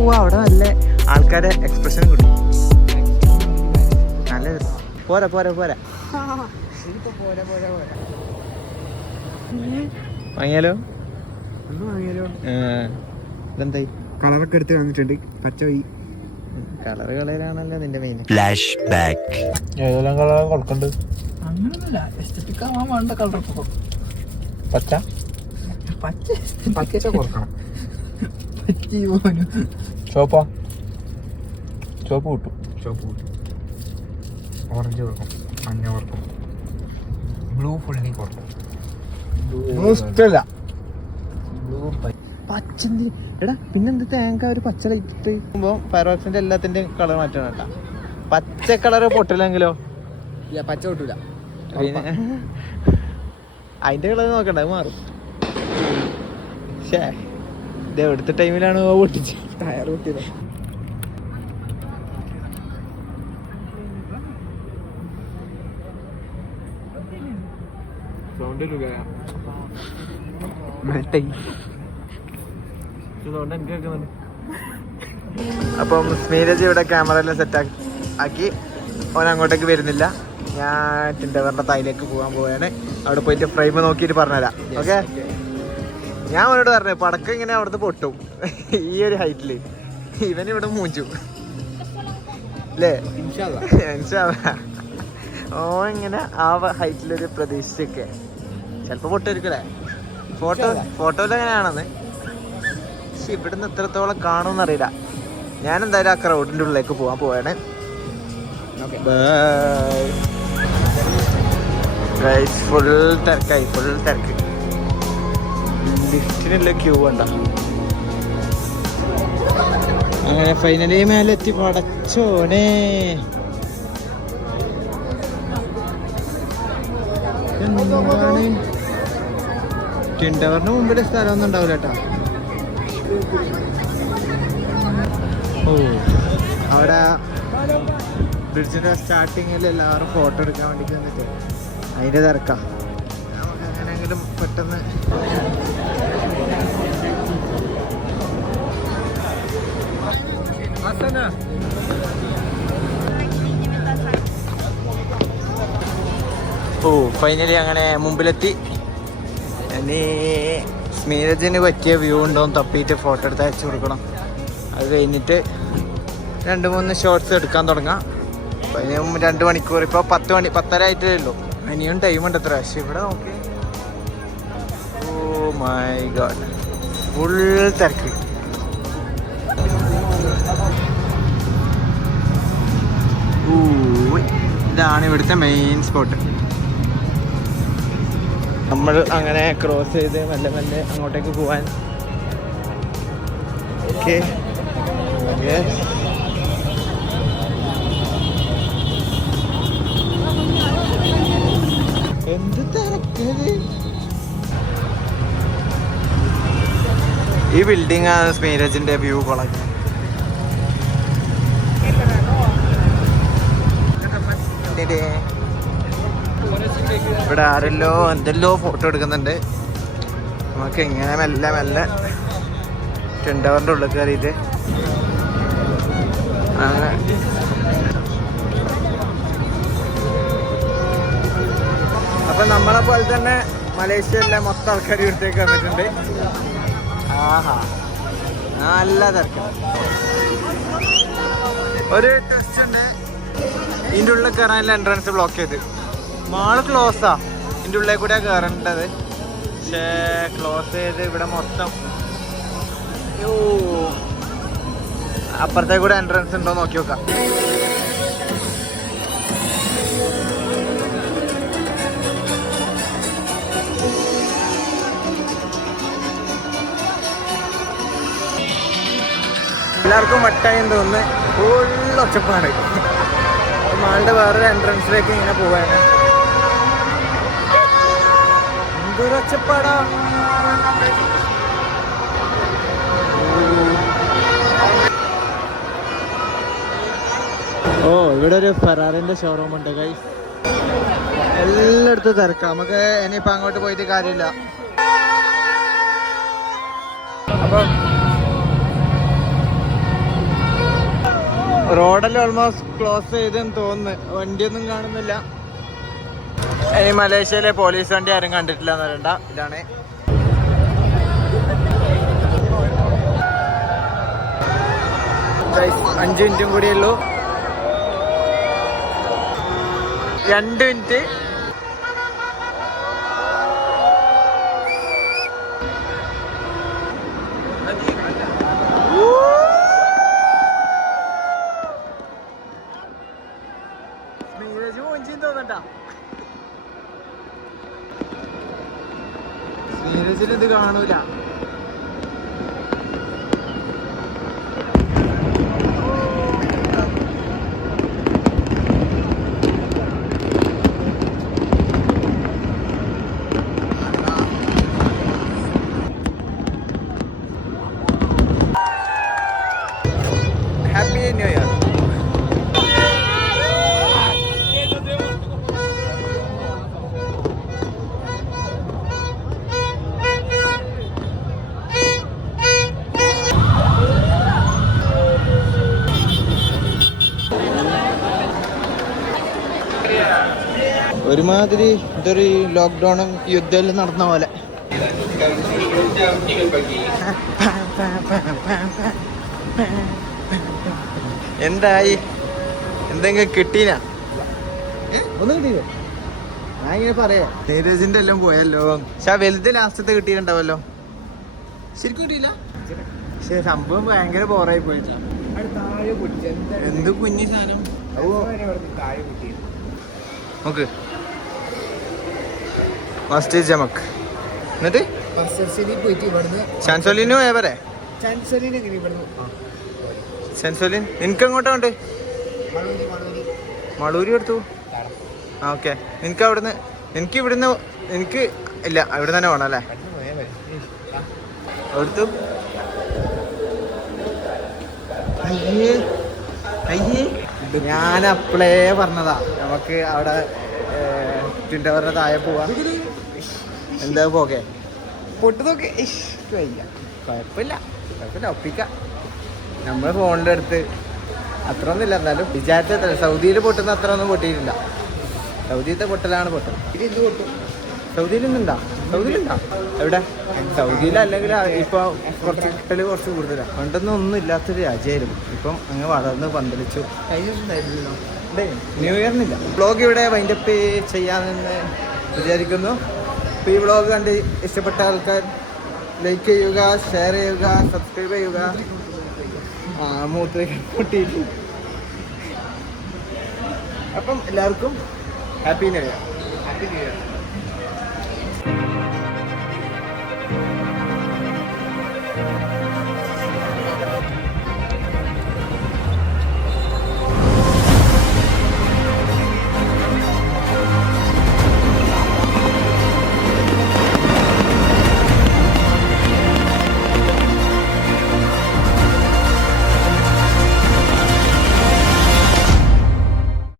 പോവാ. അവിടെ നല്ല ആൾക്കാരെ എക്സ്പ്രഷൻ കിട്ടും. നല്ല പോരാ പോരാ പോരാ വാങ്ങിയാലോ? ഇതെന്തായി? കളറൊക്കെ എടുത്ത് വന്നിട്ടുണ്ട്. പച്ച കളറാണല്ലോ നിന്റെ മെയിൻ. Flash back. ഏതെല്ലാം കളർ കൊടുക്കണ്ട്? അങ്ങനൊന്നുമില്ല, എസ്തെറ്റിക് ആവാൻ വേണ്ട കളറൊക്കെ കൊടുക്കും. പച്ച പച്ച കൊടുക്കണം. ചോപ്പാ? ചോപ്പ് കിട്ടും. ചുവപ്പ് കൊടുക്കും, ഓറഞ്ച് കൊടുക്കും, മഞ്ഞ കൊടുക്കും, ബ്ലൂ ഫുള്ളി കൊടുക്കും. ഇഷ്ടല്ല പച്ചന്തി. എടാ പിന്നെന്ത് തേങ്ങ ഒരു പച്ച ലൈറ്റ് ഫയർവർക്സിന്റെ എല്ലാത്തിന്റെയും കളർ മാറ്റണം കേട്ടാ. പച്ച കളറ് പൊട്ടില്ലെങ്കിലോ? ഇല്ല, പച്ച കിട്ടൂല. പിന്നെ അതിന്റെ കളർ നോക്കണ്ട, അത് മാറും. ഷേ ഇത് എവിടുത്തെ ടൈമിലാണ് പൊട്ടിച്ച് ടയർ പൊട്ടിയത്. അപ്പം സ്മീരജ് ഇവിടെ ക്യാമറ എല്ലാം സെറ്റ് ആക്കി ഓൻ അങ്ങോട്ടേക്ക് വരുന്നില്ല. ഞാൻ ടിൻഡവറിന്റെ തായിലേക്ക് പോകാൻ പോവുകയാണ്. അവിടെ പോയിട്ട് ഫ്രെയിം നോക്കിയിട്ട് പറഞ്ഞുതരാം. ഓക്കെ? ഞാൻ അവനോട് പറഞ്ഞു പടക്കം ഇങ്ങനെ അവിടുന്ന് പൊട്ടും ഈ ഒരു ഹൈറ്റില്. ഇവനിവിടെ മൂഞ്ചു അല്ലേ? ഓ ഇങ്ങനെ ആ ഹൈറ്റിലൊരു പ്രതീക്ഷിച്ചൊക്കെ ചിലപ്പോ പൊട്ടായിരിക്കല്ലേ? ഫോട്ടോയിൽ എങ്ങനെയാണെന്ന്. പക്ഷെ ഇവിടുന്ന് എത്രത്തോളം കാണുമെന്ന് അറിയില്ല. ഞാൻ എന്തായാലും ആ ക്രൗഡിന്റെ ഉള്ളിലേക്ക് പോകാൻ പോവാണ്. ഫുൾ തിരക്കായി, ഫുൾ തിരക്ക്. ലിഫ്റ്റിനുള്ള ക്യൂ ഉണ്ട. അങ്ങനെ ഫൈനലി മേലെത്തി. പടച്ചോനെ, എന്താണ് ട്വിൻ ടവറിന് മുമ്പിൽ സ്ഥലമൊന്നും ഉണ്ടാവില്ല കേട്ടോ. ഓ അവിടെ ബ്രിഡ്ജിന്റെ സ്റ്റാർട്ടിങ്ങിൽ എല്ലാവരും ഫോട്ടോ എടുക്കാൻ വേണ്ടിട്ട് വന്നിട്ട് അതിന്റെ തിരക്കാ. നമുക്ക് എങ്ങനെയെങ്കിലും പെട്ടെന്ന് ഓ ഫൈനലി അങ്ങനെ മുമ്പിലെത്തി. ഇനി സ്മീരജിന് പറ്റിയ വ്യൂ ഉണ്ടോന്ന് തപ്പിയിട്ട് ഫോട്ടോ എടുത്ത് അയച്ചു കൊടുക്കണം. അത് കഴിഞ്ഞിട്ട് 2-3 ഷോർട്സ് എടുക്കാൻ തുടങ്ങാം. അപ്പം ഇനിയും 2 മണിക്കൂർ. ഇപ്പോൾ 10 മണി 10:30 ആയിട്ടേ ഉള്ളൂ. ഇനിയും ടൈം ഉണ്ട് എത്ര. പക്ഷെ ഇവിടെ നോക്കി, ഓ മൈ ഗോഡ്, ഫുൾ തിരക്ക്. ഇതാണ് ഇവിടുത്തെ മെയിൻ സ്പോട്ട്. നമ്മൾ അങ്ങനെ ക്രോസ് ചെയ്ത് മെല്ലെ മെല്ലെ അങ്ങോട്ടേക്ക് പോവാൻ. ഓക്കെ, എന്ത് തിരക്കത്. ഈ ബിൽഡിംഗ് ആണ് സ്മീരജിന്റെ വ്യൂ കൊളഞ്ഞ. ഇവിടെ ആരെല്ലോ എന്തെല്ലോ ഫോട്ടോ എടുക്കുന്നുണ്ട്. നമുക്ക് ഇങ്ങനെ മെല്ലെ മെല്ലെ ട്വിൻ ടവറിന്റെ ഉള്ളിൽ കയറിയിട്ട് അങ്ങനെ അപ്പൊ നമ്മളെ പോലെ തന്നെ മലേഷ്യയിലെ മൊത്തം ആൾക്കാർ ഇവിടത്തേക്ക് വന്നിട്ടുണ്ട്. ആഹാ, നല്ല തിരക്കാണ്. ഒരു ട്വിസ്റ്റ് ഉണ്ട്, ഇതിൻ്റെ ഉള്ളിൽ കയറാനുള്ള എൻട്രൻസ് ബ്ലോക്ക് ചെയ്ത്. മാള് ക്ലോസാ, ഇതിൻ്റെ ഉള്ളിൽ കൂടെ കയറേണ്ടത്. പക്ഷേ ക്ലോസ് ചെയ്ത് ഇവിടെ മൊത്തം. അപ്പുറത്തേക്ക് കൂടെ എൻട്രൻസ് ഉണ്ടോ നോക്കി നോക്കാം. എല്ലാവർക്കും വട്ടായെന്ന് തോന്നുന്നു. ഫുൾ ഒച്ചപ്പാണ്. മാളുടെ വേറൊരു എൻട്രൻസിലേക്ക് ഇങ്ങനെ പോവാണ്. എന്തൊരു ഒച്ചപ്പാടാ. ഓ ഇവിടെ ഒരു ഫെറാറിന്റെ ഷോറൂം ഉണ്ട് ഗൈസ്. എല്ലായിടത്തും തിരക്കാം. നമുക്ക് ഇനിയിപ്പോൾ അങ്ങോട്ട് പോയിട്ട് കാര്യമില്ല. അപ്പം റോഡെല്ലാം ഓൾമോസ്റ്റ് ക്ലോസ് ചെയ്തെന്ന് തോന്നുന്നു. വണ്ടിയൊന്നും കാണുന്നില്ല. ഇനി മലേഷ്യയിലെ പോലീസ് വണ്ടി ആരും കണ്ടിട്ടില്ല എന്ന് പറയണ്ട. ഇതാണ് 5 മിനിറ്റും കൂടിയേ ഉള്ളൂ. 2 മിനിറ്റ്. നീരജിൽ ഇത് കാണൂല. Happy new year. ഒരുമാതിരി ഇതൊരു ലോക്ക്ഡൗണും യുദ്ധമെല്ലാം നടന്ന പോലെ. എന്തായി? എന്തെങ്കിലും കിട്ടീനാ? ഒന്നും കിട്ടിയില്ലേ? ഞാൻ ഇങ്ങനെ പറയാ നീരജിന്റെ എല്ലാം പോയല്ലോ. പക്ഷെ ആ വലുത് ലാസ്റ്റത്തെ കിട്ടിയിട്ടുണ്ടാവല്ലോ. ശരിക്കും കിട്ടിയില്ല. പക്ഷെ സംഭവം ഭയങ്കര ബോറായി പോയിട്ടാ. എന്ത് കുഞ്ഞി സാധനം നോക്ക്. മസ്റ്റ് ചമക്ക്. എന്നിട്ട് ചാൻസോലിനോ എവരെ സെൻസോലിൻ നിനക്ക് എങ്ങോട്ടാ ഉണ്ട്? മളൂരി എടുത്തു. ആ ഓക്കെ. നിനക്ക് അവിടുന്ന് എനിക്ക് ഇവിടുന്ന് എനിക്ക് ഇല്ല ഇവിടെ തന്നെ വേണം അല്ലേ? എടുത്തു. അയ്യേ അയ്യേ ഞാൻ അപ്പളേ പറഞ്ഞതാ നമുക്ക് അവിടെ ടവറിന്റെ താഴെ പോവാ. എന്താ പോകെ പൊട്ടു നോക്കെ വയ്യ. കുഴപ്പമില്ല ഒപ്പിക്കാം. നമ്മള് ഫോണിൻ്റെ അടുത്ത് അത്ര ഒന്നുമില്ല. എന്നാലും വിചാരിച്ച സൗദിയിൽ പൊട്ടുന്ന അത്ര ഒന്നും പൊട്ടിയിട്ടില്ല. സൗദിയിലത്തെ പൊട്ടലാണ് പൊട്ടൽ. ഇത് എന്ത് പൊട്ടും? സൗദിയിലൊന്നുണ്ടാ? സൗദിയിലുണ്ടാ? എവിടെ? സൗദിയിലല്ലെങ്കിൽ ഇപ്പോൾ കുറച്ച് കൂടുതലാണ്. പണ്ടൊന്നും ഒന്നും ഇല്ലാത്തൊരു രാജ്യമായിരുന്നു. ഇപ്പം അങ്ങ് വളർന്ന് പന്തലിച്ചു. ന്യൂ ഇയറിനില്ല. വ്ളോഗ് ഇവിടെ വൈൻഡപ്പ് ചെയ്യാമെന്ന് വിചാരിക്കുന്നു. അപ്പോൾ ഈ വ്ളോഗ് കണ്ട് ഇഷ്ടപ്പെട്ട ആൾക്കാർ ലൈക്ക് ചെയ്യുക, ഷെയർ ചെയ്യുക, സബ്സ്ക്രൈബ് ചെയ്യുക. പൊട്ടിയിട്ട് അപ്പം എല്ലാവർക്കും ഹാപ്പി ന്യൂ ഇയർ.